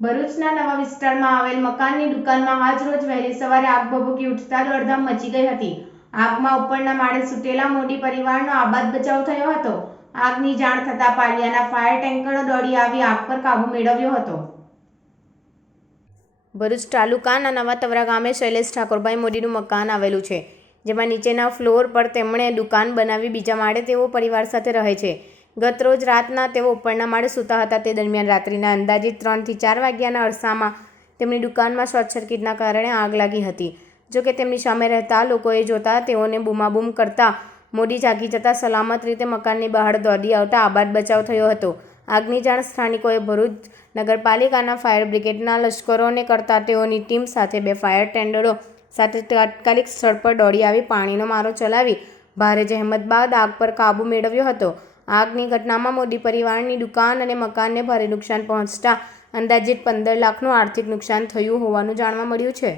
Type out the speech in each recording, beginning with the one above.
ભરૂચના નવા વિસ્તારમાં આવેલ મકાનની દુકાનમાં આજરોજ વહેલી સવારે આગ ભભૂકી ઉઠતા દોડધામ મચી ગઈ હતી. આગમાં ઉપરના માળે સૂતેલા મોદી પરિવારનો આબાદ બચાવ થયો હતો. આગની જાણ થતાં પાલિયાના ફાયર ટેન્કરો દોડી આવી આગ પર કાબૂ મેળવ્યો હતો. ભરૂચ તાલુકાના નવા તવરા ગામે શૈલેષ ઠાકોરભાઈ મોદીનું મકાન આવેલું છે, જેમાં નીચેના ફ્લોર પર તેમણે દુકાન બનાવી બીજા માળે તેઓ પરિવાર સાથે રહે છે. ગત રોજ રાતના તેઓ ઉપરના માળે સૂતા હતા. તે દરમિયાન રાત્રિના અંદાજિત 3 થી 4 વાગ્યાના અરસામાં તેમની દુકાનમાં શોર્ટ સર્કિટના કારણે આગ લાગી હતી. જોકે તેમની સામે રહેતા લોકોએ જોતા તેઓને બૂમાબૂમ કરતા મોદી જાગી જતા સલામત રીતે મકાનની બહાર દોડી આવતા આબાદ બચાવ થયો હતો. આગની જાણ સ્થાનિકોએ ભરૂચ નગરપાલિકાના ફાયર બ્રિગેડના લશ્કરોને કરતા તેઓની ટીમ સાથે 2 ફાયર ટેન્ડરો સાથે તાત્કાલિક સ્થળ પર દોડી આવી પાણીનો મારો ચલાવી ભારે જહેમત બાદ આગ પર કાબૂ મેળવ્યો હતો. આગની ઘટનામાં મોદી પરિવારની દુકાન અને મકાનને ભારે નુકસાન પહોંચતા અંદાજિત 15 લાખનું આર્થિક નુકસાન થયું હોવાનું જાણવા મળ્યું છે.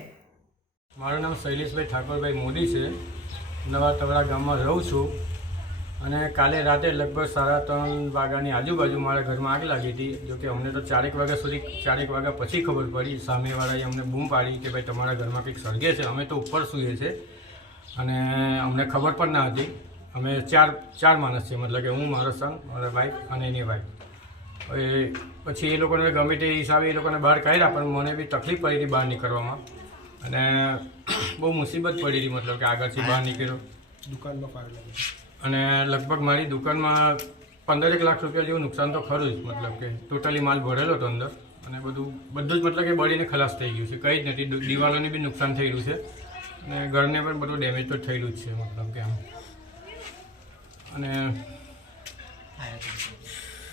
મારું નામ શૈલેષભાઈ ઠાકોરભાઈ મોદી છે. નવા તવરા ગામમાં રહું છું અને કાલે રાતે લગભગ 3:30 વાગ્યાની આજુબાજુ મારા ઘરમાં આગ લાગી હતી. જોકે અમને તો 4 વાગ્યા સુધી 4 વાગ્યા પછી ખબર પડી. સામેવાળાએ અમને બૂમ પાડી કે ભાઈ તમારા ઘરમાં કંઈક સળગે છે. અમે તો ઉપર સૂઈએ છીએ અને અમને ખબર પણ ના હતી. અમે ચાર માણસ છીએ, મતલબ કે હું, મારો સન, મારા વાઈફ અને એની વાઈફ. હવે પછી એ લોકોને ગમે તે હિસાબે એ લોકોને બહાર કાઢ્યા, પણ મને બી તકલીફ પડી હતી બહાર નીકળવામાં અને બહુ મુસીબત પડી હતી. મતલબ કે આગળથી બહાર નીકળ્યો દુકાનમાં ફાયર લાગી અને લગભગ મારી દુકાનમાં 15 લાખ રૂપિયા જેવું નુકસાન તો ખરું જ. મતલબ કે ટોટલી માલ ભરેલો હતો અંદર અને બધું જ મતલબ કે બળીને ખલાસ થઈ ગયું છે. કંઈ જ નથી. દિવાલોને બી નુકસાન થઈ રહ્યું છે અને ઘરને પણ બધું ડેમેજ તો થયેલું જ છે. મતલબ કે આમ અને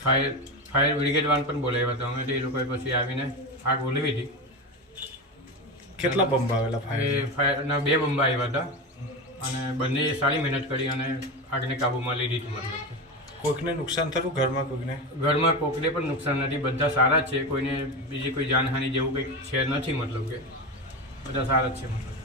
ફાયર બ્રિગેડ વાન પણ બોલાવ્યા હતા અમે. એ લોકોએ પછી આવીને આગ ઓલવી હતી. કેટલા બંબ આવેલા? ફાયરના 2 બંબ આવ્યા હતા અને બંને સારી મહેનત કરી અને આગને કાબૂમાં લીધી હતી. મતલબ કોઈકને નુકસાન થયું? ઘરમાં કોકને પણ નુકસાન નથી. બધા સારા જ છે. કોઈને બીજી કોઈ જાનહાનિ જેવું કંઈક છે નથી. મતલબ કે બધા સારા જ છે. મતલબ